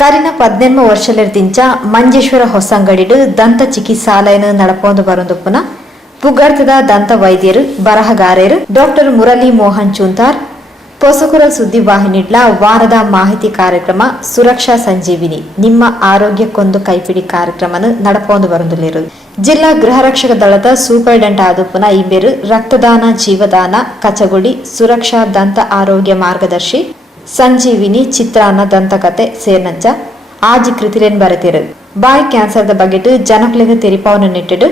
ಕರಿನ 18 ವರ್ಷಲಿರ್ದಿಂಚ ಮಂಜೇಶ್ವರ ಹೊಸಂಗಡಿಡು ದಂತ ಚಿಕಿತ್ಸಾಲಯನ ನಡಪೊಂದು ಬರೊಂದುಪ್ಪುನ ಪುಗರ್ತದ ದಂತ ವೈದ್ಯರು ಬರಹಗಾರರು ಡಾಕ್ಟರ್ ಮುರಳಿ ಮೋಹನ್ ಚೂಂತಾರ್ ಪೊಸಕುರ ಸುದ್ದಿವಾಹಿನಿಡ್ಲ ವಾರದ ಮಾಹಿತಿ ಕಾರ್ಯಕ್ರಮ ಸುರಕ್ಷಾ ಸಂಜೀವಿನಿ ನಿಮ್ಮ ಆರೋಗ್ಯಕ್ಕೊಂದು ಕೈಪಿಡಿ ಕಾರ್ಯಕ್ರಮನ ನಡಪೊಂದು ಬರೊಂದುಲ್ಲೆರು ಜಿಲ್ಲಾ ಗೃಹ ರಕ್ಷಕ ದಳದ ಸೂಪರ್ಡೆಂಟ್ ಆದುಪ್ಪುನ ಇಂಬೆರು ರಕ್ತದಾನ ಜೀವದಾನ ಕಚಗುಡಿ ಸುರಕ್ಷಾ ದಂತ ಆರೋಗ್ಯ ಮಾರ್ಗದರ್ಶಿ ಸಂಜೀವಿನಿ ಚಿತ್ರಾನ್ನ ದಂತಕತೆ ಸೇರ್ನಂಚ ಆಜಿ ಕೃತಿಲೇನ್ ಬರೆತಿರು ಬಾಯಿ ಕ್ಯಾನ್ಸರ್ದ ಬಗೆಟ್ ಜನಕ್ಲೆಗ್ ತೆರಿಪಾವನ ನೆಟ್ಟಿಡು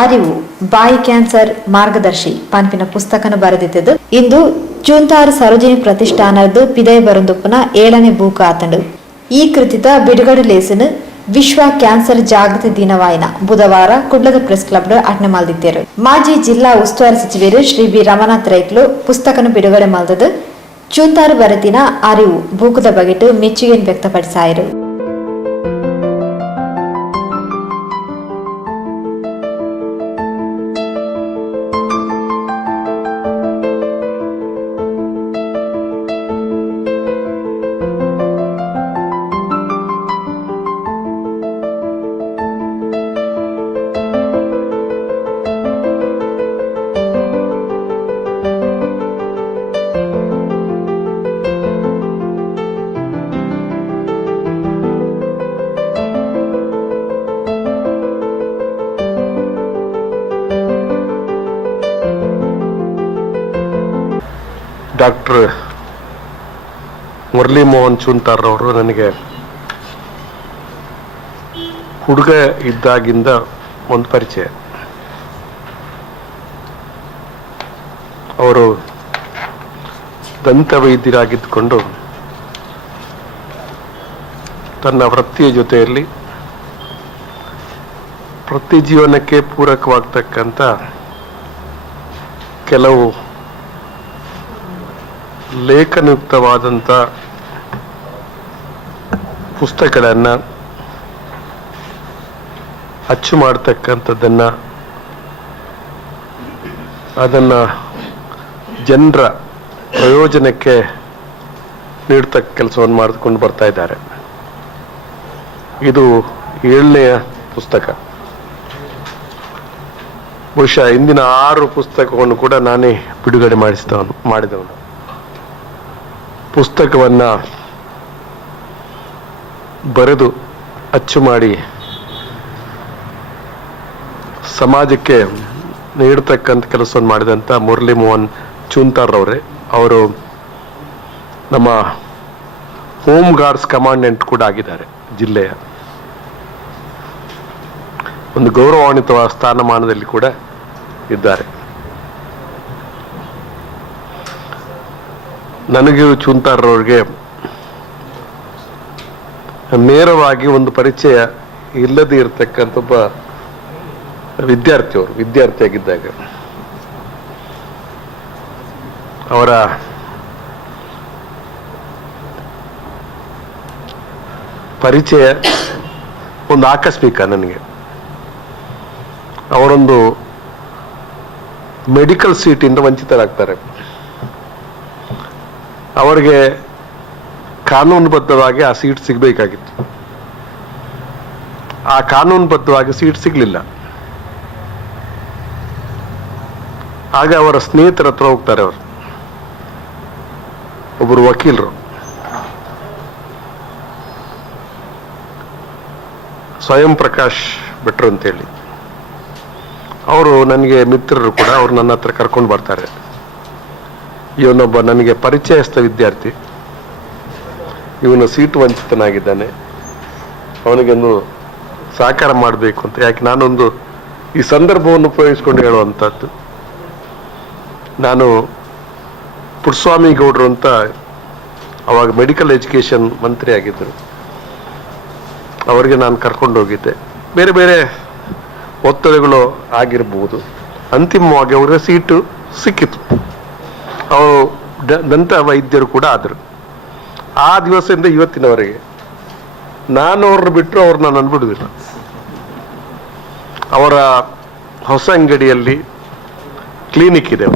ಅರಿವು ಬಾಯಿ ಕ್ಯಾನ್ಸರ್ ಮಾರ್ಗದರ್ಶಿ ಪನ್ಪಿನ ಪುಸ್ತಕನ ಬರೆದಿದ್ದು ಇಂದು ಚೂಂತಾರು ಸರೋಜಿನಿ ಪ್ರತಿಷ್ಠಾನದ್ದು ಪಿದಯ ಬರೊಂದುಪ್ಪುನ 7ನೇ ಬೂಕ ಆತಂಡು ಈ ಕೃತಿತ ಬಿಡುಗಡೆ ಲೇಸನು ವಿಶ್ವ ಕ್ಯಾನ್ಸರ್ ಜಾಗೃತಿ ದಿನವಾಯಿನ ಬುಧವಾರ ಕುಡ್ಲದ ಪ್ರೆಸ್ ಕ್ಲಬ್ ಅಟ್ನೆ ಮಲ್ದಿತ್ತೇರು ಮಾಜಿ ಜಿಲ್ಲಾ ಉಸ್ತುವಾರಿ ಸಚಿವರು ಶ್ರೀ ಬಿ ರಮನಾಥ್ ರೈಕ್ಲು ಪುಸ್ತಕನ ಬಿಡುಗಡೆ ಮಲ್ದದು ಚೂಂತಾರು ಬರೆತಿನ ಅರಿವು ಬೂಕದ ಬಗೆಟ್ ಮೆಚ್ಚುಗೆಯನ್ನು ವ್ಯಕ್ತಪಡಿಸಾಯಿರು. ಡಾಕ್ಟರ್ ಮುರಳಿ ಮೋಹನ್ ಚೂಂತಾರ್ ಅವರು ನನಗೆ ಹುಡುಗ ಇದ್ದಾಗಿಂದ ಒಂದು ಪರಿಚಯ. ಅವರು ದಂತ ವೈದ್ಯರಾಗಿದ್ದುಕೊಂಡು ತನ್ನ ವೃತ್ತಿಯ ಜೊತೆಯಲ್ಲಿ ವೃತ್ತಿ ಜೀವನಕ್ಕೆ ಪೂರಕವಾಗ್ತಕ್ಕಂಥ ಕೆಲವು ಲೇಖನಯುಕ್ತವಾದಂಥ ಪುಸ್ತಕಗಳನ್ನು ಅಚ್ಚು ಮಾಡ್ತಕ್ಕಂಥದ್ದನ್ನು ಅದನ್ನು ಜನರ ಪ್ರಯೋಜನಕ್ಕೆ ನೀಡ್ತಕ್ಕ ಕೆಲಸವನ್ನು ಮಾಡಿಕೊಂಡು ಬರ್ತಾ ಇದ್ದಾರೆ. ಇದು 7ನೆಯ ಪುಸ್ತಕ. ಬಹುಶಃ ಇಂದಿನ 6 ಪುಸ್ತಕವನ್ನು ಕೂಡ ನಾನೇ ಬಿಡುಗಡೆ ಮಾಡಿದವನು. ಪುಸ್ತಕವನ್ನು ಬರೆದು ಅಚ್ಚು ಮಾಡಿ ಸಮಾಜಕ್ಕೆ ನೀಡತಕ್ಕಂಥ ಕೆಲಸವನ್ನು ಮಾಡಿದಂಥ ಮುರಳಿ ಮೋಹನ್ ಚೂಂತಾರ್ ಅವರೇ. ಅವರು ನಮ್ಮ ಹೋಮ್ ಗಾರ್ಡ್ಸ್ ಕಮಾಂಡೆಂಟ್ ಕೂಡ ಆಗಿದ್ದಾರೆ. ಜಿಲ್ಲೆಯ ಒಂದು ಗೌರವಾನ್ವಿತ ಸ್ಥಾನಮಾನದಲ್ಲಿ ಕೂಡ ಇದ್ದಾರೆ. ನನಗೆ ಚೂಂತಾರ್ ಅವ್ರಿಗೆ ನೇರವಾಗಿ ಒಂದು ಪರಿಚಯ ಇಲ್ಲದೆ ಇರತಕ್ಕಂಥ ಒಬ್ಬ ವಿದ್ಯಾರ್ಥಿಯಾಗಿದ್ದಾಗ ಅವರ ಪರಿಚಯ ಒಂದು ಆಕಸ್ಮಿಕ. ನನಗೆ ಅವರೊಂದು ಮೆಡಿಕಲ್ ಸೀಟಿಂದ ವಂಚಿತರಾಗ್ತಾರೆ. ಅವರಿಗೆ ಕಾನೂನುಬದ್ಧವಾಗಿ ಆ ಸೀಟ್ ಸಿಗಬೇಕಾಗಿತ್ತು. ಆ ಕಾನೂನುಬದ್ಧವಾಗಿ ಸೀಟ್ ಸಿಗಲಿಲ್ಲ. ಆಗ ಅವರ ಸ್ನೇಹಿತರ ಹತ್ರ ಹೋಗ್ತಾರೆ. ಅವರು ಒಬ್ಬರು ವಕೀಲರು, ಸ್ವಯಂ ಪ್ರಕಾಶ್ ಭಟ್ರು ಅಂತೇಳಿ, ಅವರು ನನಗೆ ಮಿತ್ರರು ಕೂಡ. ಅವರು ನನ್ನ ಹತ್ರ ಕರ್ಕೊಂಡು ಬರ್ತಾರೆ. ಇವನೊಬ್ಬ ನನಗೆ ಪರಿಚಯಸ್ಥ ವಿದ್ಯಾರ್ಥಿ, ಇವನು ಸೀಟು ವಂಚಿತನಾಗಿದ್ದಾನೆ, ಅವನಿಗೊಂದು ಸಹಕಾರ ಮಾಡಬೇಕು ಅಂತ. ಯಾಕೆ ನಾನೊಂದು ಈ ಸಂದರ್ಭವನ್ನು ಉಪಯೋಗಿಸ್ಕೊಂಡು ಹೇಳುವಂಥದ್ದು. ನಾನು ಪುಟ್ಟಸ್ವಾಮಿ ಗೌಡ್ರು ಅಂತ ಅವಾಗ ಮೆಡಿಕಲ್ ಎಜುಕೇಶನ್ ಮಂತ್ರಿ ಆಗಿದ್ದರು. ಅವರಿಗೆ ನಾನು ಕರ್ಕೊಂಡು ಹೋಗಿದ್ದೆ. ಬೇರೆ ಬೇರೆ ಒತ್ತಡಗಳು ಆಗಿರ್ಬೋದು. ಅಂತಿಮವಾಗಿ ಅವರಿಗೆ ಸೀಟು ಸಿಕ್ಕಿತು. ಅವರು ದಂತ ವೈದ್ಯರು ಕೂಡ ಆದರು. ಆ ದಿವಸದಿಂದ ಇವತ್ತಿನವರೆಗೆ ನಾನು ಅವ್ರನ್ನ ಬಿಟ್ಟರು ಅವ್ರನ್ನ ನಾನು ಬಿಡುವುದಿಲ್ಲ. ಅವರ ಹೊಸ ಅಂಗಡಿಯಲ್ಲಿ ಕ್ಲಿನಿಕ್ ಇದೆ.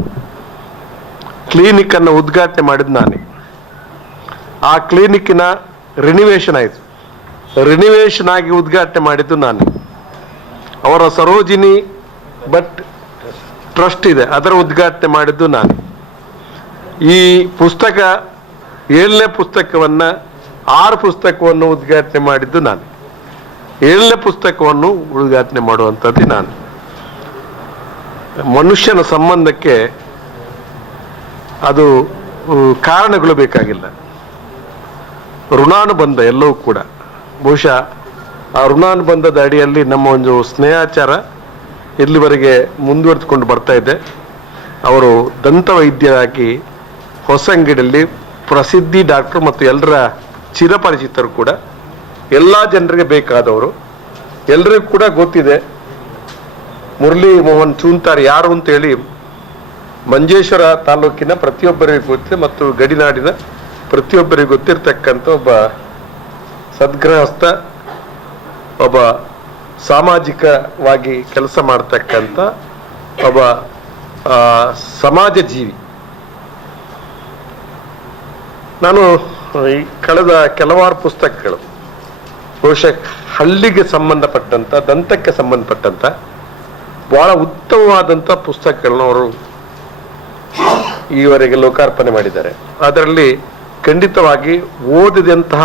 ಕ್ಲಿನಿಕ್ ಅನ್ನು ಉದ್ಘಾಟನೆ ಮಾಡಿದ ನಾನೇ. ಆ ಕ್ಲಿನಿಕ್ಕಿನ ರಿನಿವೇಶನ್ ಆಯಿತು. ರಿನಿವೇಶನ್ ಆಗಿ ಉದ್ಘಾಟನೆ ಮಾಡಿದ್ದು ನಾನು. ಅವರ ಸರೋಜಿನಿ ಭಟ್ ಟ್ರಸ್ಟ್ ಇದೆ, ಅದರ ಉದ್ಘಾಟನೆ ಮಾಡಿದ್ದು ನಾನು. ಈ ಪುಸ್ತಕ 7ನೇ ಪುಸ್ತಕವನ್ನ 6 ಪುಸ್ತಕವನ್ನು ಉದ್ಘಾಟನೆ ಮಾಡಿದ್ದು ನಾನು. 7ನೇ ಪುಸ್ತಕವನ್ನು ಉದ್ಘಾಟನೆ ಮಾಡುವಂಥದ್ದು ನಾನು. ಮನುಷ್ಯನ ಸಂಬಂಧಕ್ಕೆ ಅದು ಕಾರಣಗಳು ಬೇಕಾಗಿಲ್ಲ. ಋಣಾನುಬಂಧ ಎಲ್ಲವೂ ಕೂಡ ಬಹುಶಃ ಆ ಋಣಾನುಬಂಧದ ಅಡಿಯಲ್ಲಿ ನಮ್ಮ ಒಂದು ಸ್ನೇಹಾಚಾರ ಇಲ್ಲಿವರೆಗೆ ಮುಂದುವರೆದುಕೊಂಡು ಬರ್ತಾ ಇದೆ. ಅವರು ದಂತ ವೈದ್ಯರಾಗಿ ಹೊಸಂಗಡಿಯಲ್ಲಿ ಪ್ರಸಿದ್ಧಿ ಡಾಕ್ಟರ್ ಮತ್ತು ಎಲ್ಲರ ಚಿರಪರಿಚಿತರು ಕೂಡ, ಎಲ್ಲ ಜನರಿಗೆ ಬೇಕಾದವರು, ಎಲ್ಲರಿಗೂ ಕೂಡ ಗೊತ್ತಿದೆ. ಮುರಳಿ ಮೋಹನ್ ಚೂಂತಾರ್ ಯಾರು ಅಂತೇಳಿ ಮಂಜೇಶ್ವರ ತಾಲೂಕಿನ ಪ್ರತಿಯೊಬ್ಬರಿಗೂ ಗೊತ್ತಿದೆ ಮತ್ತು ಗಡಿನಾಡಿನ ಪ್ರತಿಯೊಬ್ಬರಿಗೂ ಗೊತ್ತಿರ್ತಕ್ಕಂಥ ಒಬ್ಬ ಸದ್ಗೃಹಸ್ಥ, ಒಬ್ಬ ಸಾಮಾಜಿಕವಾಗಿ ಕೆಲಸ ಮಾಡ್ತಕ್ಕಂಥ ಒಬ್ಬ ಸಮಾಜ ಜೀವಿ. ನಾನು ಈ ಕಳೆದ ಕೆಲವಾರು ಪುಸ್ತಕಗಳು ಬಹುಶಃ ಹಳ್ಳಿಗೆ ಸಂಬಂಧಪಟ್ಟಂತ, ದಂತಕ್ಕೆ ಸಂಬಂಧಪಟ್ಟಂತ ಬಹಳ ಉತ್ತಮವಾದಂಥ ಪುಸ್ತಕಗಳನ್ನ ಅವರು ಈವರೆಗೆ ಲೋಕಾರ್ಪಣೆ ಮಾಡಿದ್ದಾರೆ. ಅದರಲ್ಲಿ ಖಂಡಿತವಾಗಿ ಓದಿದಂತಹ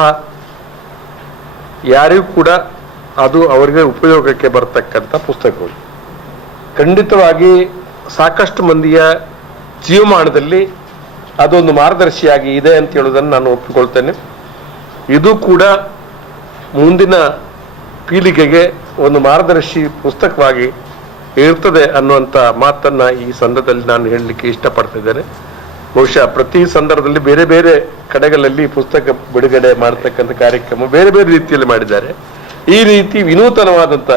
ಯಾರಿಗೂ ಕೂಡ ಅದು ಅವರಿಗೆ ಉಪಯೋಗಕ್ಕೆ ಬರ್ತಕ್ಕಂಥ ಪುಸ್ತಕಗಳು. ಖಂಡಿತವಾಗಿ ಸಾಕಷ್ಟು ಮಂದಿಯ ಜೀವಮಾನದಲ್ಲಿ ಅದೊಂದು ಮಾರ್ಗದರ್ಶಿಯಾಗಿ ಇದೆ ಅಂತ ಹೇಳೋದನ್ನು ನಾನು ಒಪ್ಪಿಕೊಳ್ತೇನೆ. ಇದು ಕೂಡ ಮುಂದಿನ ಪೀಳಿಗೆಗೆ ಒಂದು ಮಾರ್ಗದರ್ಶಿ ಪುಸ್ತಕವಾಗಿ ಇರ್ತದೆ ಅನ್ನುವಂಥ ಮಾತನ್ನ ಈ ಸಂದರ್ಭದಲ್ಲಿ ನಾನು ಹೇಳಲಿಕ್ಕೆ ಇಷ್ಟಪಡ್ತಿದ್ದೇನೆ. ಬಹುಶಃ ಪ್ರತಿ ಸಂದರ್ಭದಲ್ಲಿ ಬೇರೆ ಬೇರೆ ಕಡೆಗಳಲ್ಲಿ ಪುಸ್ತಕ ಬಿಡುಗಡೆ ಮಾಡತಕ್ಕಂಥ ಕಾರ್ಯಕ್ರಮ ಬೇರೆ ಬೇರೆ ರೀತಿಯಲ್ಲಿ ಮಾಡಿದ್ದಾರೆ. ಈ ರೀತಿ ವಿನೂತನವಾದಂಥ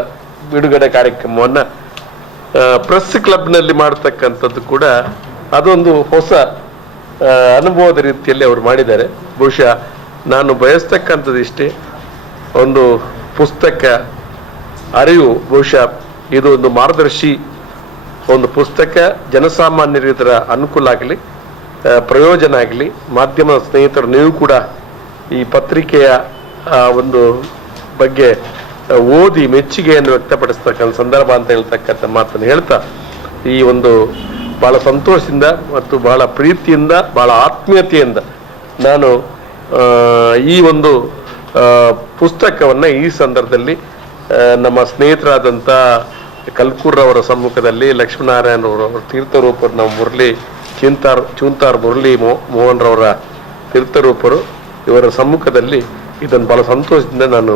ಬಿಡುಗಡೆ ಕಾರ್ಯಕ್ರಮವನ್ನ ಪ್ರೆಸ್ ಕ್ಲಬ್ನಲ್ಲಿ ಮಾಡತಕ್ಕಂಥದ್ದು ಕೂಡ ಅದೊಂದು ಹೊಸ ಅನುಭವದ ರೀತಿಯಲ್ಲಿ ಅವರು ಮಾಡಿದ್ದಾರೆ. ಬಹುಶಃ ನಾನು ಬಯಸ್ತಕ್ಕಂಥದ್ದು ಇಷ್ಟೇ, ಒಂದು ಪುಸ್ತಕ ಅರಿವು, ಬಹುಶಃ ಇದು ಒಂದು ಮಾರ್ಗದರ್ಶಿ ಒಂದು ಪುಸ್ತಕ, ಜನಸಾಮಾನ್ಯರು ಇದರ ಅನುಕೂಲ ಆಗಲಿ, ಪ್ರಯೋಜನ ಆಗಲಿ. ಮಾಧ್ಯಮ ಸ್ನೇಹಿತರು ನೀವು ಕೂಡ ಈ ಪತ್ರಿಕೆಯ ಒಂದು ಬಗ್ಗೆ ಓದಿ ಮೆಚ್ಚುಗೆಯನ್ನು ವ್ಯಕ್ತಪಡಿಸ್ತಕ್ಕಂಥ ಸಂದರ್ಭ ಅಂತ ಹೇಳ್ತಕ್ಕಂಥ ಮಾತನ್ನು ಹೇಳ್ತಾ, ಈ ಒಂದು ಬಹಳ ಸಂತೋಷದಿಂದ ಮತ್ತು ಬಹಳ ಪ್ರೀತಿಯಿಂದ ಬಹಳ ಆತ್ಮೀಯತೆಯಿಂದ ನಾನು ಈ ಒಂದು ಪುಸ್ತಕವನ್ನ ಈ ಸಂದರ್ಭದಲ್ಲಿ ನಮ್ಮ ಸ್ನೇಹಿತರಾದಂಥ ಕಲ್ಕೂರ್ರವರ ಸಮ್ಮುಖದಲ್ಲಿ ಲಕ್ಷ್ಮೀನಾರಾಯಣ ಅವರ ತೀರ್ಥರೂಪರು, ನಮ್ಮ ಮುರಳಿ ಚೂಂತಾರ್ ಮುರಳಿ ಮೋಹನ್ ರವರ ತೀರ್ಥರೂಪರು, ಇವರ ಸಮ್ಮುಖದಲ್ಲಿ ಇದನ್ನು ಬಹಳ ಸಂತೋಷದಿಂದ ನಾನು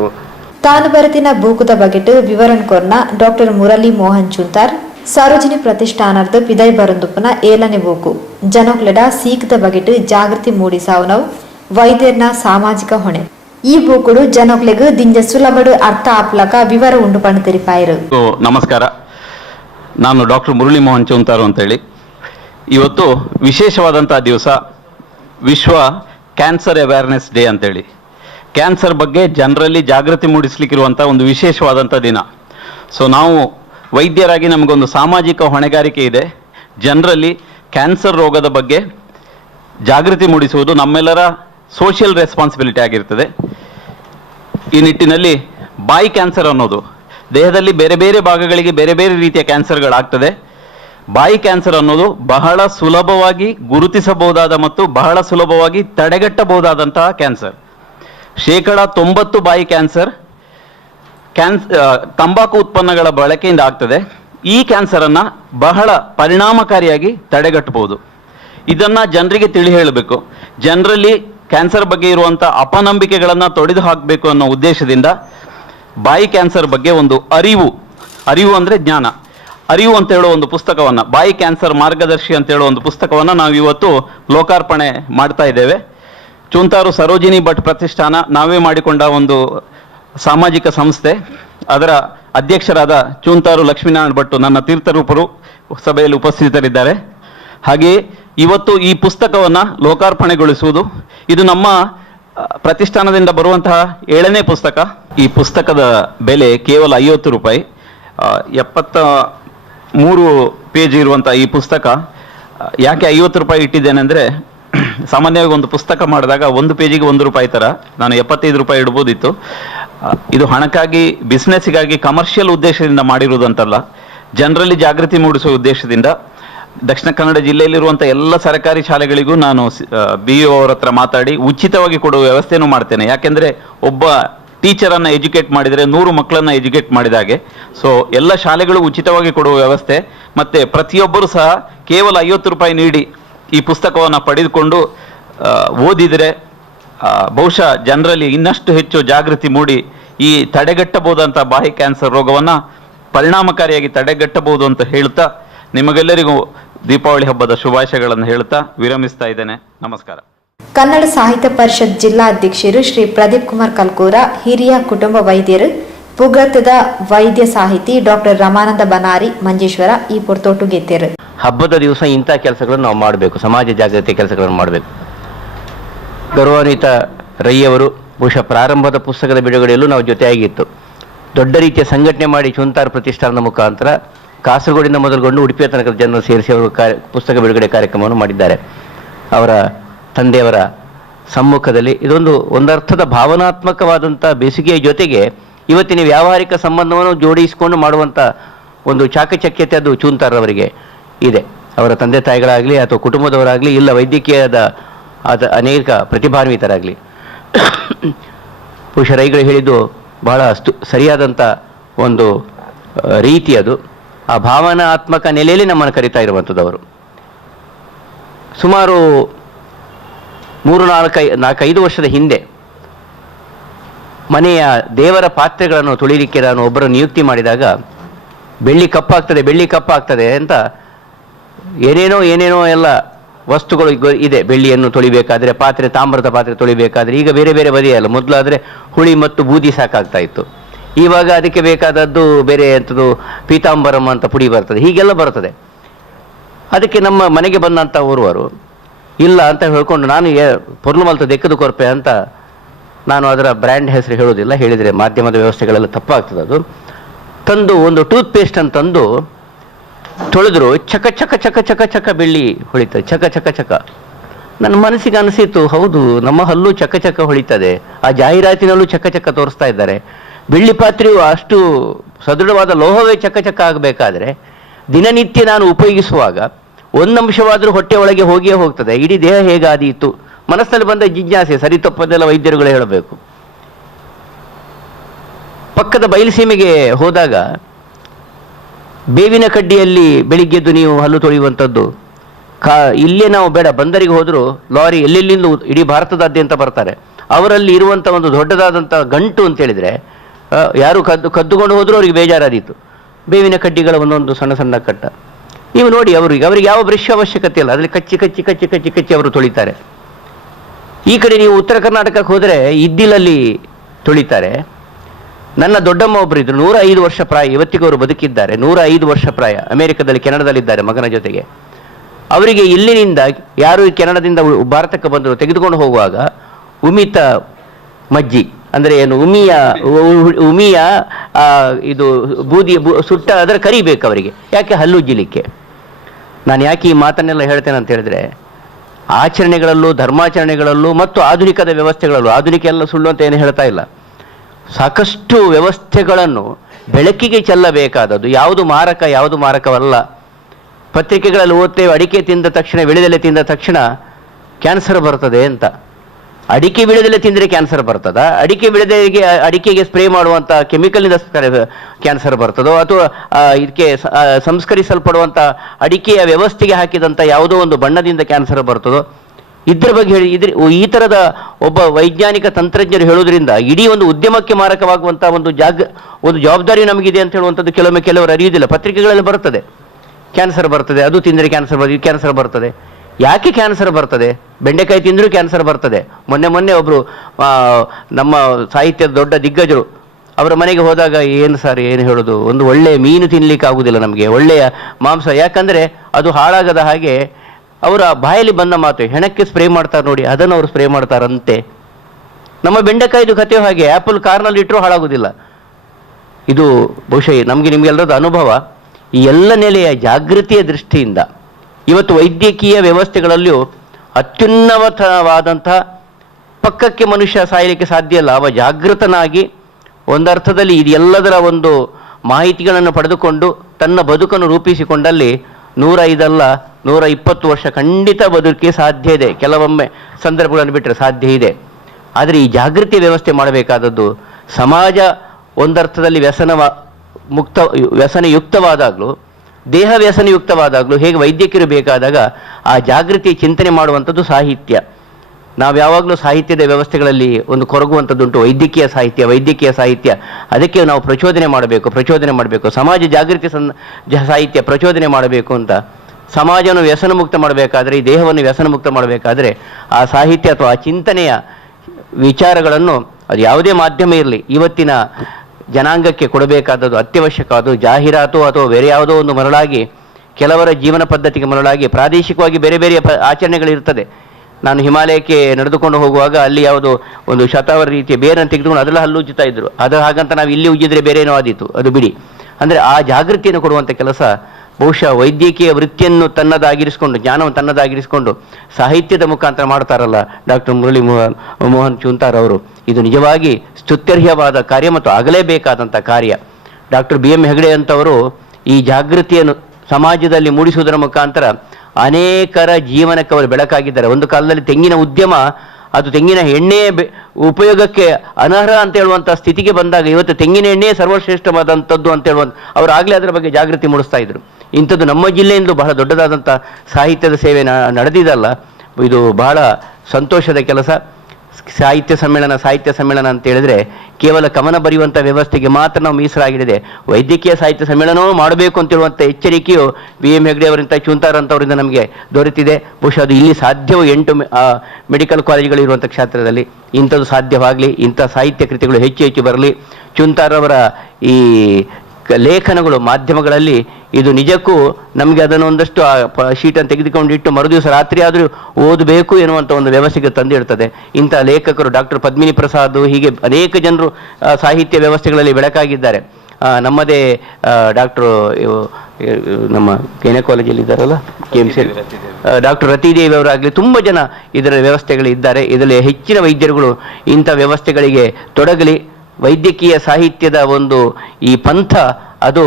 ತಾನು ಬರೆದಿನ ಬೂಕುದ ಬಗೆಟ್ ವಿವರಣೆ ಕೊರ್ನ ಡಾಕ್ಟರ್ ಮುರಳಿ ಮೋಹನ್ ಚೂಂತಾರ್ ಸಾರ್ವಜನಿಕ ಪ್ರತಿಷ್ಠಾನದ ಪಿದೈ ಬರಂದುಪ್ಪನ 7ನೇ ಬೂಕು ಜನೊಕ್ಲೆಡ ಸೀಕ್ದ ಬಗೆಟ್ ಜಾಗೃತಿ ಮೂಡಿಸಾವನವು ವೈದ್ಯರ್ನ ಸಾಮಾಜಿಕ ಹೊಣೆ. ಈ ಬೂಕುಡು ಜನೊಕ್ಲೆಗ್ ದಿಂಜ ಸುಲಭಡು ಅರ್ಥ ಆಪ್ಲಕ ವಿವರ ಉಂಡು ಪಣ ತೆರಿಪಾಯಿರು. ನಮಸ್ಕಾರ, ನಾನು ಡಾಕ್ಟರ್ ಮುರಳಿ ಮೋಹನ್ ಚೂಂತಾರು ಅಂತೇಳಿ. ಇವತ್ತು ವಿಶೇಷವಾದಂತಹ ದಿವಸ, ವಿಶ್ವ ಕ್ಯಾನ್ಸರ್ ಅವೇರ್ನೆಸ್ ಡೇ ಅಂತೇಳಿ. ಕ್ಯಾನ್ಸರ್ ಬಗ್ಗೆ ಜನರಲ್ಲಿ ಜಾಗೃತಿ ಮೂಡಿಸ್ಲಿಕ್ಕಿರುವಂಥ ಒಂದು ವಿಶೇಷವಾದಂಥ ದಿನ. ಸೊ ನಾವು ವೈದ್ಯರಾಗಿ ನಮಗೊಂದು ಸಾಮಾಜಿಕ ಹೊಣೆಗಾರಿಕೆ ಇದೆ. ಜನರಲ್ಲಿ ಕ್ಯಾನ್ಸರ್ ರೋಗದ ಬಗ್ಗೆ ಜಾಗೃತಿ ಮೂಡಿಸುವುದು ನಮ್ಮೆಲ್ಲರ ಸೋಷಿಯಲ್ ರೆಸ್ಪಾನ್ಸಿಬಿಲಿಟಿ ಆಗಿರ್ತದೆ. ಈ ನಿಟ್ಟಿನಲ್ಲಿ ಬಾಯಿ ಕ್ಯಾನ್ಸರ್ ಅನ್ನೋದು ದೇಹದಲ್ಲಿ ಬೇರೆ ಬೇರೆ ಭಾಗಗಳಿಗೆ ಬೇರೆ ಬೇರೆ ರೀತಿಯ ಕ್ಯಾನ್ಸರ್ಗಳಾಗ್ತದೆ. ಬಾಯಿ ಕ್ಯಾನ್ಸರ್ ಅನ್ನೋದು ಬಹಳ ಸುಲಭವಾಗಿ ಗುರುತಿಸಬಹುದಾದ ಮತ್ತು ಬಹಳ ಸುಲಭವಾಗಿ ತಡೆಗಟ್ಟಬಹುದಾದಂತಹ ಕ್ಯಾನ್ಸರ್. 90% ಬಾಯಿ ಕ್ಯಾನ್ಸರ್ ತಂಬಾಕು ಉತ್ಪನ್ನಗಳ ಬಳಕೆಯಿಂದ ಆಗ್ತದೆ. ಈ ಕ್ಯಾನ್ಸರನ್ನು ಬಹಳ ಪರಿಣಾಮಕಾರಿಯಾಗಿ ತಡೆಗಟ್ಟಬಹುದು. ಇದನ್ನು ಜನರಿಗೆ ತಿಳಿ ಹೇಳಬೇಕು. ಜನರಲ್ಲಿ ಕ್ಯಾನ್ಸರ್ ಬಗ್ಗೆ ಇರುವಂಥ ಅಪನಂಬಿಕೆಗಳನ್ನು ತೊಡೆದು ಹಾಕಬೇಕು ಅನ್ನೋ ಉದ್ದೇಶದಿಂದ ಬಾಯಿ ಕ್ಯಾನ್ಸರ್ ಬಗ್ಗೆ ಒಂದು ಅರಿವು ಅಂದರೆ ಜ್ಞಾನ, ಅರಿವು ಅಂತ ಹೇಳೋ ಒಂದು ಪುಸ್ತಕವನ್ನು, ಬಾಯಿ ಕ್ಯಾನ್ಸರ್ ಮಾರ್ಗದರ್ಶಿ ಅಂತ ಹೇಳೋ ಒಂದು ಪುಸ್ತಕವನ್ನು ನಾವು ಇವತ್ತು ಲೋಕಾರ್ಪಣೆ ಮಾಡ್ತಾ ಇದ್ದೇವೆ. ಚೂಂತಾರು ಸರೋಜಿನಿ ಭಟ್ ಪ್ರತಿಷ್ಠಾನ ನಾವೇ ಮಾಡಿಕೊಂಡ ಒಂದು ಸಾಮಾಜಿಕ ಸಂಸ್ಥೆ. ಅದರ ಅಧ್ಯಕ್ಷರಾದ ಚೂಂತಾರು ಲಕ್ಷ್ಮೀನಾರಾಯಣ ಭಟ್ ನನ್ನ ತೀರ್ಥರೂಪರು ಸಭೆಯಲ್ಲಿ ಉಪಸ್ಥಿತರಿದ್ದಾರೆ. ಹಾಗೆಯೇ ಇವತ್ತು ಈ ಪುಸ್ತಕವನ್ನು ಲೋಕಾರ್ಪಣೆಗೊಳಿಸುವುದು ಇದು ನಮ್ಮ ಪ್ರತಿಷ್ಠಾನದಿಂದ ಬರುವಂತಹ 7ನೇ ಪುಸ್ತಕ. ಈ ಪುಸ್ತಕದ ಬೆಲೆ ಕೇವಲ 50 ರೂಪಾಯಿ. 73 ಪೇಜ್ ಇರುವಂಥ ಈ ಪುಸ್ತಕ ಯಾಕೆ 50 ರೂಪಾಯಿ ಇಟ್ಟಿದ್ದೇನೆ ಅಂದರೆ, ಸಾಮಾನ್ಯವಾಗಿ ಒಂದು ಪುಸ್ತಕ ಮಾಡಿದಾಗ 1 ಪೇಜಿಗೆ 1 ರೂಪಾಯಿ ಥರ ನಾನು 75 ರೂಪಾಯಿ ಇಡ್ಬೋದಿತ್ತು. ಇದು ಹಣಕ್ಕಾಗಿ ಬಿಸ್ನೆಸ್ಗಾಗಿ ಕಮರ್ಷಿಯಲ್ ಉದ್ದೇಶದಿಂದ ಮಾಡಿರುವುದಂತಲ್ಲ, ಜನರಲ್ಲಿ ಜಾಗೃತಿ ಮೂಡಿಸುವ ಉದ್ದೇಶದಿಂದ ದಕ್ಷಿಣ ಕನ್ನಡ ಜಿಲ್ಲೆಯಲ್ಲಿರುವಂಥ ಎಲ್ಲ ಸರ್ಕಾರಿ ಶಾಲೆಗಳಿಗೂ ನಾನು BO ಅವರ ಹತ್ರ ಮಾತಾಡಿ ಉಚಿತವಾಗಿ ಕೊಡುವ ವ್ಯವಸ್ಥೆನೂ ಮಾಡ್ತೇನೆ. ಯಾಕೆಂದ್ರೆ ಒಬ್ಬ ಟೀಚರನ್ನು ಎಜುಕೇಟ್ ಮಾಡಿದರೆ 100 ಮಕ್ಕಳನ್ನು ಎಜುಕೇಟ್ ಮಾಡಿದ ಹಾಗೆ. ಸೊ ಎಲ್ಲ ಶಾಲೆಗಳು ಉಚಿತವಾಗಿ ಕೊಡುವ ವ್ಯವಸ್ಥೆ, ಮತ್ತೆ ಪ್ರತಿಯೊಬ್ಬರು ಸಹ ಕೇವಲ 50 ರೂಪಾಯಿ ನೀಡಿ ಈ ಪುಸ್ತಕವನ್ನು ಪಡೆದುಕೊಂಡು ಓದಿದರೆ ಬಹುಶಃ ಜನರಲ್ಲಿ ಇನ್ನಷ್ಟು ಹೆಚ್ಚು ಜಾಗೃತಿ ಮೂಡಿ ಈ ತಡೆಗಟ್ಟಬಹುದಂತ ಬಾಯಿ ಕ್ಯಾನ್ಸರ್ ರೋಗವನ್ನು ಪರಿಣಾಮಕಾರಿಯಾಗಿ ತಡೆಗಟ್ಟಬಹುದು ಅಂತ ಹೇಳ್ತಾ ನಿಮಗೆಲ್ಲರಿಗೂ ದೀಪಾವಳಿ ಹಬ್ಬದ ಶುಭಾಶಯಗಳನ್ನು ಹೇಳ್ತಾ ವಿರಮಿಸ್ತಾ ಇದ್ದೇನೆ. ನಮಸ್ಕಾರ. ಕನ್ನಡ ಸಾಹಿತ್ಯ ಪರಿಷತ್ ಜಿಲ್ಲಾ ಅಧ್ಯಕ್ಷರು ಶ್ರೀ ಪ್ರದೀಪ್ ಕುಮಾರ್ ಕಲ್ಕೂರ, ಹಿರಿಯ ಕುಟುಂಬ ವೈದ್ಯರು, ಪುಗರ್ತದ ವೈದ್ಯ ಸಾಹಿತಿ ಡಾಕ್ಟರ್ ರಮಾನಂದ ಬನಾರಿ ಮಂಜೇಶ್ವರ ಈ ಪುರ್ತೋಟು ಗೆದ್ದರು. ಹಬ್ಬದ ದಿವಸ ಇಂಥ ಕೆಲಸಗಳನ್ನು ನಾವು ಮಾಡಬೇಕು, ಸಮಾಜ ಜಾಗೃತಿ ಕೆಲಸಗಳನ್ನು ಮಾಡಬೇಕು. ಗೌರವಾನ್ವಿತ ರೈಯವರು ಬಹುಶಃ ಪ್ರಾರಂಭದ ಪುಸ್ತಕದ ಬಿಡುಗಡೆಯಲ್ಲೂ ನಾವು ಜೊತೆಯಾಗಿತ್ತು. ದೊಡ್ಡ ರೀತಿಯ ಸಂಘಟನೆ ಮಾಡಿ ಚೂಂತಾರ್ ಪ್ರತಿಷ್ಠಾನದ ಮುಖಾಂತರ ಕಾಸರಗೋಡಿಂದ ಮೊದಲುಗೊಂಡು ಉಡುಪಿಯ ತನಕದ ಜನರು ಸೇರಿಸಿ ಅವರು ಪುಸ್ತಕ ಬಿಡುಗಡೆ ಕಾರ್ಯಕ್ರಮವನ್ನು ಮಾಡಿದ್ದಾರೆ. ಅವರ ತಂದೆಯವರ ಸಮ್ಮುಖದಲ್ಲಿ ಒಂದರ್ಥದ ಭಾವನಾತ್ಮಕವಾದಂಥ ಬೇಸಿಗೆಯ ಜೊತೆಗೆ ಇವತ್ತಿನ ವ್ಯಾವಹಾರಿಕ ಸಂಬಂಧವನ್ನು ಜೋಡಿಸಿಕೊಂಡು ಮಾಡುವಂಥ ಒಂದು ಚಾಕಚಕ್ಯತೆ ಅದು ಚೂಂತಾರವರಿಗೆ ಇದೆ. ಅವರ ತಂದೆ ತಾಯಿಗಳಾಗಲಿ ಅಥವಾ ಕುಟುಂಬದವರಾಗಲಿ, ಇಲ್ಲ ವೈದ್ಯಕೀಯದ ಅನೇಕ ಪ್ರತಿಭಾನ್ವಿತರಾಗಲಿ. ಬಹುಶಃ ರೈಗಳು ಹೇಳಿದ್ದು ಬಹಳ ಸರಿಯಾದಂಥ ಒಂದು ರೀತಿ. ಅದು ಆ ಭಾವನಾತ್ಮಕ ನೆಲೆಯಲ್ಲಿ ನಮ್ಮನ್ನು ಕರೀತಾ ಇರುವಂಥದ್ದವರು. ಸುಮಾರು 3-4-5 ವರ್ಷದ ಹಿಂದೆ ಮನೆಯ ದೇವರ ಪಾತ್ರೆಗಳನ್ನು ತೊಳಿಲಿಕ್ಕೆ ನಾನು ಒಬ್ಬರು ನಿಯುಕ್ತಿ ಮಾಡಿದಾಗ ಬೆಳ್ಳಿ ಕಪ್ಪಾಗ್ತದೆ ಅಂತ ಏನೇನೋ ಎಲ್ಲ ವಸ್ತುಗಳು ಇದೆ. ಬೆಳ್ಳಿಯನ್ನು ತೊಳಿಬೇಕಾದ್ರೆ ತಾಮ್ರದ ಪಾತ್ರೆ ತೊಳಿಬೇಕಾದ್ರೆ ಈಗ ಬೇರೆ ಬೇರೆ ಬದಿಯಲ್ಲ. ಮೊದಲಾದರೆ ಹುಳಿ ಮತ್ತು ಬೂದಿ ಸಾಕಾಗ್ತಾ ಇತ್ತು. ಇವಾಗ ಅದಕ್ಕೆ ಬೇಕಾದದ್ದು ಬೇರೆ ಎಂಥದ್ದು ಪೀತಾಂಬರಂ ಅಂತ ಪುಡಿ ಬರ್ತದೆ, ಹೀಗೆಲ್ಲ ಬರ್ತದೆ. ಅದಕ್ಕೆ ನಮ್ಮ ಮನೆಗೆ ಬಂದಂಥ ಓರ್ವರು ಇಲ್ಲ ಅಂತ ಹೇಳ್ಕೊಂಡು, ನಾನು ಪೊರ್ಲು ಮಲ್ತ ದೆಕ್ಕದು ಕೊರಪೆ ಅಂತ, ನಾನು ಅದರ ಬ್ರ್ಯಾಂಡ್ ಹೆಸರು ಹೇಳೋದಿಲ್ಲ, ಹೇಳಿದರೆ ಮಾಧ್ಯಮದ ವ್ಯವಸ್ಥೆಗಳೆಲ್ಲ ತಪ್ಪಾಗ್ತದೆ. ಅದು ತಂದು ಒಂದು ಟೂತ್ ಪೇಸ್ಟ್ ಅಂತಂದು ತೊಳೆದ್ರು, ಚಕ ಚಕ ಚಕ ಚಕ ಚಕ ಬೆಳ್ಳಿ ಹೊಳಿತದೆ, ಚಕ ಚಕ ಚಕ. ನನ್ನ ಮನಸ್ಸಿಗೆ ಅನಿಸಿತು, ಹೌದು, ನಮ್ಮ ಹಲ್ಲು ಚಕ ಚಕ ಹೊಳಿತದೆ. ಆ ಜಾಹೀರಾತಿನಲ್ಲೂ ಚಕ ಚಕ ತೋರಿಸ್ತಾ ಇದ್ದಾರೆ. ಬೆಳ್ಳಿ ಪಾತ್ರೆಯು ಅಷ್ಟು ಸದೃಢವಾದ ಲೋಹವೇ ಚಕ ಚಕ ಆಗಬೇಕಾದ್ರೆ ದಿನನಿತ್ಯ ನಾನು ಉಪಯೋಗಿಸುವಾಗ ಒಂದಂಶವಾದರೂ ಹೊಟ್ಟೆ ಒಳಗೆ ಹೋಗಿಯೇ ಹೋಗ್ತದೆ. ಇಡೀ ದೇಹ ಹೇಗಾದೀತು? ಮನಸ್ಸಲ್ಲಿ ಬಂದ ಜಿಜ್ಞಾಸೆ, ಸರಿ ತಪ್ಪದೆಲ್ಲ ವೈದ್ಯರುಗಳೇ ಹೇಳಬೇಕು. ಪಕ್ಕದ ಬಯಲುಸೀಮೆಗೆ ಹೋದಾಗ ಬೇವಿನ ಕಡ್ಡಿಯಲ್ಲಿ ಬೆಳಿಗ್ಗೆದ್ದು ನೀವು ಹಲ್ಲು ತೊಳೆಯುವಂಥದ್ದು ಇಲ್ಲೇ ನಾವು ಬೇಡ, ಬಂದರಿಗೆ ಹೋದರೂ ಲಾರಿ ಎಲ್ಲೆಲ್ಲಿಂದ ಇಡೀ ಭಾರತದಾದ್ಯಂತ ಬರ್ತಾರೆ. ಅವರಲ್ಲಿ ಇರುವಂಥ ಒಂದು ದೊಡ್ಡದಾದಂಥ ಗಂಟು ಅಂತ ಹೇಳಿದರೆ ಯಾರು ಕದ್ದುಕೊಂಡು ಹೋದರೂ ಅವರಿಗೆ ಬೇಜಾರಾದೀತು. ಬೇವಿನ ಕಡ್ಡಿಗಳ ಒಂದೊಂದು ಸಣ್ಣ ಸಣ್ಣ ಕಟ್ಟ. ನೀವು ನೋಡಿ, ಅವರಿಗೆ ಯಾವ ಬ್ರಷ್ ಅವಶ್ಯಕತೆ ಇಲ್ಲ, ಅದರಲ್ಲಿ ಕಚ್ಚಿ ಕಚ್ಚಿ ಕಚ್ಚಿ ಕಚ್ಚಿ ಕಚ್ಚಿ ಅವರು ತೊಳಿತಾರೆ. ಈ ಕಡೆ ನೀವು ಉತ್ತರ ಕರ್ನಾಟಕಕ್ಕೆ ಹೋದರೆ ಇದ್ದಿಲಲ್ಲಿ ತೊಳಿತಾರೆ. ನನ್ನ ದೊಡ್ಡಮ್ಮ ಒಬ್ಬರು ಇದ್ರು, 105 ವರ್ಷ ಪ್ರಾಯ, ಇವತ್ತಿಗೂ ಅವರು ಬದುಕಿದ್ದಾರೆ. 105 ವರ್ಷ ಪ್ರಾಯ, ಅಮೆರಿಕದಲ್ಲಿ ಕೆನಡಾದಲ್ಲಿದ್ದಾರೆ ಮಗನ ಜೊತೆಗೆ. ಅವರಿಗೆ ಇಲ್ಲಿನಿಂದ ಯಾರು ಕೆನಡಾದಿಂದ ಭಾರತಕ್ಕೆ ಬಂದರು ತೆಗೆದುಕೊಂಡು ಹೋಗುವಾಗ ಉಮಿತ ಮಜ್ಜಿ ಅಂದರೆ ಏನು, ಉಮಿಯ ಇದು ಬೂದಿ ಸುಟ್ಟ ಅದರ ಕರಿಬೇಕು ಅವರಿಗೆ. ಯಾಕೆ? ಹಲ್ಲುಜ್ಜಿಲಿಕ್ಕೆ. ನಾನು ಯಾಕೆ ಈ ಮಾತನ್ನೆಲ್ಲ ಹೇಳ್ತೇನೆ ಅಂತ ಹೇಳಿದ್ರೆ, ಆಚರಣೆಗಳಲ್ಲೂ ಧರ್ಮಾಚರಣೆಗಳಲ್ಲೂ ಮತ್ತು ಆಧುನಿಕದ ವ್ಯವಸ್ಥೆಗಳಲ್ಲೂ, ಆಧುನಿಕ ಎಲ್ಲ ಸುಳ್ಳು ಅಂತ ಏನು ಹೇಳ್ತಾ ಇಲ್ಲ, ಸಾಕಷ್ಟು ವ್ಯವಸ್ಥೆಗಳನ್ನು ಬೆಳಕಿಗೆ ಚೆಲ್ಲಬೇಕಾದದ್ದು. ಯಾವುದು ಮಾರಕ, ಯಾವುದು ಮಾರಕವಲ್ಲ. ಪತ್ರಿಕೆಗಳಲ್ಲಿ ಓದ್ತೇವೆ, ಅಡಿಕೆ ತಿಂದ ತಕ್ಷಣ, ವಿಳೆದೆಲೆ ತಿಂದ ತಕ್ಷಣ ಕ್ಯಾನ್ಸರ್ ಬರ್ತದೆ ಅಂತ. ಅಡಿಕೆ ವಿಳೆದೆಲೆ ತಿಂದರೆ ಕ್ಯಾನ್ಸರ್ ಬರ್ತದ? ಅಡಿಕೆಗೆ ಸ್ಪ್ರೇ ಮಾಡುವಂಥ ಕೆಮಿಕಲ್ನಿಂದ ಕ್ಯಾನ್ಸರ್ ಬರ್ತದೋ, ಅಥವಾ ಇದಕ್ಕೆ ಸಂಸ್ಕರಿಸಲ್ಪಡುವಂಥ ಅಡಿಕೆಯ ವ್ಯವಸ್ಥೆಗೆ ಹಾಕಿದಂಥ ಯಾವುದೋ ಒಂದು ಬಣ್ಣದಿಂದ ಕ್ಯಾನ್ಸರ್ ಬರ್ತದೋ? ಇದ್ರ ಬಗ್ಗೆ ಹೇಳಿ, ಈ ಥರದ ಒಬ್ಬ ವೈಜ್ಞಾನಿಕ ತಂತ್ರಜ್ಞರು ಹೇಳೋದ್ರಿಂದ ಇಡೀ ಒಂದು ಉದ್ಯಮಕ್ಕೆ ಮಾರಕವಾಗುವಂಥ ಒಂದು ಜವಾಬ್ದಾರಿ ನಮಗಿದೆ ಅಂತ ಹೇಳುವಂಥದ್ದು ಕೆಲವರು ಅರಿಯುವುದಿಲ್ಲ. ಪತ್ರಿಕೆಗಳಲ್ಲಿ ಬರ್ತದೆ, ಕ್ಯಾನ್ಸರ್ ಬರ್ತದೆ, ಅದು ತಿಂದರೆ ಕ್ಯಾನ್ಸರ್ ಬರ್ತದೆ. ಯಾಕೆ ಕ್ಯಾನ್ಸರ್ ಬರ್ತದೆ? ಬೆಂಡೆಕಾಯಿ ತಿಂದರೂ ಕ್ಯಾನ್ಸರ್ ಬರ್ತದೆ. ಮೊನ್ನೆ ಒಬ್ಬರು ನಮ್ಮ ಸಾಹಿತ್ಯದ ದೊಡ್ಡ ದಿಗ್ಗಜರು ಅವರ ಮನೆಗೆ ಹೋದಾಗ, ಏನು ಸರ್ ಏನು ಹೇಳೋದು, ಒಂದು ಒಳ್ಳೆಯ ಮೀನು ತಿನ್ನಲಿಕ್ಕೆ ಆಗುವುದಿಲ್ಲ ನಮಗೆ, ಒಳ್ಳೆಯ ಮಾಂಸ, ಯಾಕಂದರೆ ಅದು ಹಾಳಾಗದ ಹಾಗೆ ಅವರ ಬಾಯಲ್ಲಿ ಬಂದ ಮಾತು, ಹೆಣಕ್ಕೆ ಸ್ಪ್ರೇ ಮಾಡ್ತಾರೆ ನೋಡಿ, ಅದನ್ನು ಅವರು ಸ್ಪ್ರೇ ಮಾಡ್ತಾರಂತೆ. ನಮ್ಮ ಬೆಂಡೆಕಾಯಿದು ಕಥೆಯೂ ಹಾಗೆ, ಆ್ಯಪಲ್ ಕಾರ್ನಲ್ಲಿ ಇಟ್ಟರೂ ಹಾಳಾಗುವುದಿಲ್ಲ. ಇದು ಬಹುಶಃ ನಿಮಗೆಲ್ಲರದ ಅನುಭವ. ಈ ಎಲ್ಲ ನೆಲೆಯ ಜಾಗೃತಿಯ ದೃಷ್ಟಿಯಿಂದ ಇವತ್ತು ವೈದ್ಯಕೀಯ ವ್ಯವಸ್ಥೆಗಳಲ್ಲಿಯೂ ಅತ್ಯುನ್ನತವಾದಂಥ, ಪಕ್ಕಕ್ಕೆ ಮನುಷ್ಯ ಸಾಯಲಿಕ್ಕೆ ಸಾಧ್ಯ ಇಲ್ಲ, ಅವ ಜಾಗೃತನಾಗಿ ಒಂದರ್ಥದಲ್ಲಿ ಇದೆಲ್ಲದರ ಒಂದು ಮಾಹಿತಿಗಳನ್ನು ಪಡೆದುಕೊಂಡು ತನ್ನ ಬದುಕನ್ನು ರೂಪಿಸಿಕೊಂಡಲ್ಲಿ 105 120 ವರ್ಷ ಖಂಡಿತ ಬದುಕಿ ಸಾಧ್ಯ ಇದೆ. ಕೆಲವೊಮ್ಮೆ ಸಂದರ್ಭಗಳನ್ನು ಬಿಟ್ಟರೆ ಸಾಧ್ಯ ಇದೆ. ಆದರೆ ಈ ಜಾಗೃತಿ ವ್ಯವಸ್ಥೆ ಮಾಡಬೇಕಾದದ್ದು ಸಮಾಜ ಒಂದರ್ಥದಲ್ಲಿ ವ್ಯಸನಯುಕ್ತವಾದಾಗಲೂ ದೇಹ ವ್ಯಸನಯುಕ್ತವಾದಾಗಲೂ ಹೇಗೆ ವೈದ್ಯಕೀಯರು ಬೇಕಾದಾಗ ಆ ಜಾಗೃತಿ ಚಿಂತನೆ ಮಾಡುವಂಥದ್ದು ಸಾಹಿತ್ಯ. ನಾವು ಯಾವಾಗಲೂ ಸಾಹಿತ್ಯದ ವ್ಯವಸ್ಥೆಗಳಲ್ಲಿ ಒಂದು ಕೊರಗುವಂಥದ್ದುಂಟು, ವೈದ್ಯಕೀಯ ಸಾಹಿತ್ಯ. ಅದಕ್ಕೆ ನಾವು ಪ್ರಚೋದನೆ ಮಾಡಬೇಕು, ಸಮಾಜ ಜಾಗೃತಿ ಸಾಹಿತ್ಯ ಪ್ರಚೋದನೆ ಮಾಡಬೇಕು ಅಂತ. ಸಮಾಜವನ್ನು ವ್ಯಸನಮುಕ್ತ ಮಾಡಬೇಕಾದ್ರೆ, ಈ ದೇಹವನ್ನು ವ್ಯಸನಮುಕ್ತ ಮಾಡಬೇಕಾದ್ರೆ ಆ ಸಾಹಿತ್ಯ ಅಥವಾ ಆ ಚಿಂತನೆಯ ವಿಚಾರಗಳನ್ನು ಅದು ಯಾವುದೇ ಮಾಧ್ಯಮ ಇರಲಿ ಇವತ್ತಿನ ಜನಾಂಗಕ್ಕೆ ಕೊಡಬೇಕಾದದ್ದು ಅತ್ಯವಶ್ಯಕ. ಅದು ಜಾಹೀರಾತು ಅಥವಾ ಬೇರೆ ಯಾವುದೋ ಒಂದು ಮರಳಾಗಿ, ಕೆಲವರ ಜೀವನ ಪದ್ಧತಿಗೆ ಮರಳಾಗಿ ಪ್ರಾದೇಶಿಕವಾಗಿ ಬೇರೆ ಬೇರೆ ಆಚರಣೆಗಳಿರ್ತದೆ. ನಾನು ಹಿಮಾಲಯಕ್ಕೆ ನಡೆದುಕೊಂಡು ಹೋಗುವಾಗ ಅಲ್ಲಿ ಯಾವುದೋ ಒಂದು ಶತಾವರ ರೀತಿಯ ಬೇರನ್ನು ತೆಗೆದುಕೊಂಡು ಅದೆಲ್ಲ ಹಲ್ಲುಜ್ಜುತ್ತಾ ಇದ್ರು. ಅದು ಹಾಗಂತ ನಾವು ಇಲ್ಲಿ ಉಜ್ಜಿದ್ರೆ ಬೇರೆ ಏನೋ ಆದೀತು, ಅದು ಬಿಡಿ. ಅಂದರೆ ಆ ಜಾಗೃತಿಯನ್ನು ಕೊಡುವಂಥ ಕೆಲಸ ಬಹುಶಃ ವೈದ್ಯಕೀಯ ವೃತ್ತಿಯನ್ನು ತನ್ನದಾಗಿರಿಸಿಕೊಂಡು, ಜ್ಞಾನವನ್ನು ತನ್ನದಾಗಿರಿಸಿಕೊಂಡು ಸಾಹಿತ್ಯದ ಮುಖಾಂತರ ಮಾಡ್ತಾರಲ್ಲ ಡಾಕ್ಟರ್ ಮುರಳಿ ಮೋಹನ್ ಚೂಂತಾರ್ ಅವರು, ಇದು ನಿಜವಾಗಿ ಸ್ತುತ್ಯರ್ಹವಾದ ಕಾರ್ಯ ಮತ್ತು ಆಗಲೇಬೇಕಾದಂಥ ಕಾರ್ಯ. ಡಾಕ್ಟರ್ BM ಹೆಗಡೆ ಅಂತವರು ಈ ಜಾಗೃತಿಯನ್ನು ಸಮಾಜದಲ್ಲಿ ಮೂಡಿಸುವುದರ ಮುಖಾಂತರ ಅನೇಕರ ಜೀವನಕ್ಕೆ ಅವರು ಬೆಳಕಾಗಿದ್ದಾರೆ. ಒಂದು ಕಾಲದಲ್ಲಿ ತೆಂಗಿನ ಉದ್ಯಮ ಅದು ತೆಂಗಿನ ಎಣ್ಣೆ ಉಪಯೋಗಕ್ಕೆ ಅನರ್ಹ ಅಂತ ಹೇಳುವಂಥ ಸ್ಥಿತಿಗೆ ಬಂದಾಗ ಇವತ್ತು ತೆಂಗಿನ ಎಣ್ಣೆ ಸರ್ವಶ್ರೇಷ್ಠವಾದಂಥದ್ದು ಅಂತ ಹೇಳುವಂಥ ಅವರು ಆಗಲೇ ಅದರ ಬಗ್ಗೆ ಜಾಗೃತಿ ಮೂಡಿಸ್ತಾ ಇದ್ರು. ಇಂಥದ್ದು ನಮ್ಮ ಜಿಲ್ಲೆಯಿಂದಲೂ ಬಹಳ ದೊಡ್ಡದಾದಂಥ ಸಾಹಿತ್ಯದ ಸೇವೆ ನಡೆದಿದಲ್ಲ. ಇದು ಬಹಳ ಸಂತೋಷದ ಕೆಲಸ. ಸಾಹಿತ್ಯ ಸಮ್ಮೇಳನ ಅಂತ ಹೇಳಿದ್ರೆ ಕೇವಲ ಕವನ ಬರೆಯುವಂಥ ವ್ಯವಸ್ಥೆಗೆ ಮಾತ್ರ ನಾವು ಮೀಸಲಾಗಿರಿದೆ. ವೈದ್ಯಕೀಯ ಸಾಹಿತ್ಯ ಸಮ್ಮೇಳನವೂ ಮಾಡಬೇಕು ಅಂತ ಹೇಳುವಂಥ ಎಚ್ಚರಿಕೆಯು BM ಹೆಗಡೆ ಅವರಿಂದ, ಚೂಂತಾರ್ ಅಂತವರಿಂದ ನಮಗೆ ದೊರೆತಿದೆ. ಬಹುಶಃ ಅದು ಇಲ್ಲಿ ಸಾಧ್ಯವೂ 8 ಮೆಡಿಕಲ್ ಕಾಲೇಜುಗಳು ಇರುವಂಥ ಕ್ಷೇತ್ರದಲ್ಲಿ ಇಂಥದ್ದು ಸಾಧ್ಯವಾಗಲಿ, ಇಂಥ ಸಾಹಿತ್ಯ ಕೃತಿಗಳು ಹೆಚ್ಚು ಬರಲಿ. ಚೂಂತಾರ್ ಅವರ ಈ ಲೇಖನಗಳು ಮಾಧ್ಯಮಗಳಲ್ಲಿ ಇದು ನಿಜಕ್ಕೂ ನಮಗೆ ಅದನ್ನು ಒಂದಷ್ಟು ಶೀಟನ್ನು ತೆಗೆದುಕೊಂಡಿಟ್ಟು ಮರುದಿವಸ ರಾತ್ರಿ ಆದರೂ ಓದಬೇಕು ಎನ್ನುವಂಥ ಒಂದು ವ್ಯವಸ್ಥೆಗೆ ತಂದಿಡ್ತದೆ. ಇಂಥ ಲೇಖಕರು ಡಾಕ್ಟರ್ ಪದ್ಮಿನಿ ಪ್ರಸಾದ್, ಹೀಗೆ ಅನೇಕ ಜನರು ಸಾಹಿತ್ಯ ವ್ಯವಸ್ಥೆಗಳಲ್ಲಿ ಬೆಳಕಾಗಿದ್ದಾರೆ. ನಮ್ಮದೇ ಡಾಕ್ಟರ್ ನಮ್ಮ ಗೈನಕಾಲಜಿಯಲ್ಲಿ ಇದ್ದಾರಲ್ಲ KMC ಡಾಕ್ಟರ್ ರತಿದೇವಿ ಅವರಾಗಲಿ ತುಂಬ ಜನ ಇದರ ವ್ಯವಸ್ಥೆಗಳಿದ್ದಾರೆ. ಇದರಲ್ಲಿ ಹೆಚ್ಚಿನ ವೈದ್ಯರುಗಳು ಇಂಥ ವ್ಯವಸ್ಥೆಗಳಿಗೆ ತೊಡಗಲಿ. ವೈದ್ಯಕೀಯ ಸಾಹಿತ್ಯದ ಒಂದು ಈ ಪಂಥ ಅದು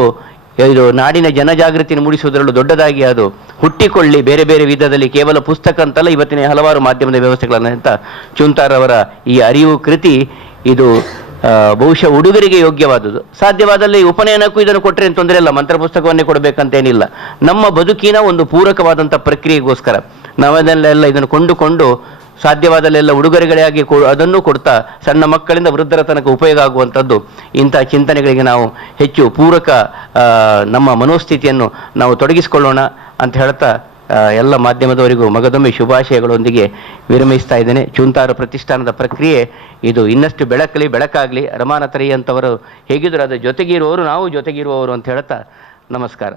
ಇದು ನಾಡಿನ ಜನಜಾಗೃತಿಯನ್ನು ಮೂಡಿಸುವುದರಲ್ಲೂ ದೊಡ್ಡದಾಗಿ ಅದು ಹುಟ್ಟಿಕೊಳ್ಳಿ. ಬೇರೆ ಬೇರೆ ವಿಧದಲ್ಲಿ ಕೇವಲ ಪುಸ್ತಕ ಅಂತಲ್ಲ, ಇವತ್ತಿನ ಹಲವಾರು ಮಾಧ್ಯಮದ ವ್ಯವಸ್ಥೆಗಳನ್ನ ಚೂಂತಾರ್ ಅವರ ಈ ಅರಿವು ಕೃತಿ ಇದು ಬಹುಶಃ ಹುಡುಗರಿಗೆ ಯೋಗ್ಯವಾದುದು. ಸಾಧ್ಯವಾದಲ್ಲಿ ಉಪನಯನಕ್ಕೂ ಇದನ್ನು ಕೊಟ್ಟರೆ ಏನು ತೊಂದರೆ ಇಲ್ಲ, ಮಂತ್ರ ಪುಸ್ತಕವನ್ನೇ ಕೊಡಬೇಕಂತೇನಿಲ್ಲ. ನಮ್ಮ ಬದುಕಿನ ಒಂದು ಪೂರಕವಾದಂಥ ಪ್ರಕ್ರಿಯೆಗೋಸ್ಕರ ನಾವದನ್ನೆಲ್ಲ ಇದನ್ನು ಕೊಂಡುಕೊಂಡು ಸಾಧ್ಯವಾದಲ್ಲೆಲ್ಲ ಉಡುಗೊರೆಗಳಾಗಿ ಅದನ್ನು ಕೊಡ್ತಾ ಸಣ್ಣ ಮಕ್ಕಳಿಂದ ವೃದ್ಧರ ತನಕ ಉಪಯೋಗ ಆಗುವಂಥದ್ದು ಇಂಥ ಚಿಂತನೆಗಳಿಗೆ ನಾವು ಹೆಚ್ಚು ಪೂರಕ ನಮ್ಮ ಮನೋಸ್ಥಿತಿಯನ್ನು ನಾವು ತೊಡಗಿಸಿಕೊಳ್ಳೋಣ ಅಂತ ಹೇಳ್ತಾ ಎಲ್ಲ ಮಾಧ್ಯಮದವರಿಗೂ ಮಗದೊಮ್ಮೆ ಶುಭಾಶಯಗಳೊಂದಿಗೆ ವಿರಮಿಸ್ತಾ ಇದ್ದೇನೆ. ಚೂಂತಾರು ಪ್ರತಿಷ್ಠಾನದ ಪ್ರಕ್ರಿಯೆ ಇದು ಇನ್ನಷ್ಟು ಬೆಳಕಾಗಲಿ. ರಮಾನಾಥರೈ ಅಂತವರು ಹೇಗಿದ್ರು ಅದರ ಜೊತೆಗಿರುವವರು, ನಾವು ಜೊತೆಗಿರುವವರು ಅಂತ ಹೇಳ್ತಾ ನಮಸ್ಕಾರ.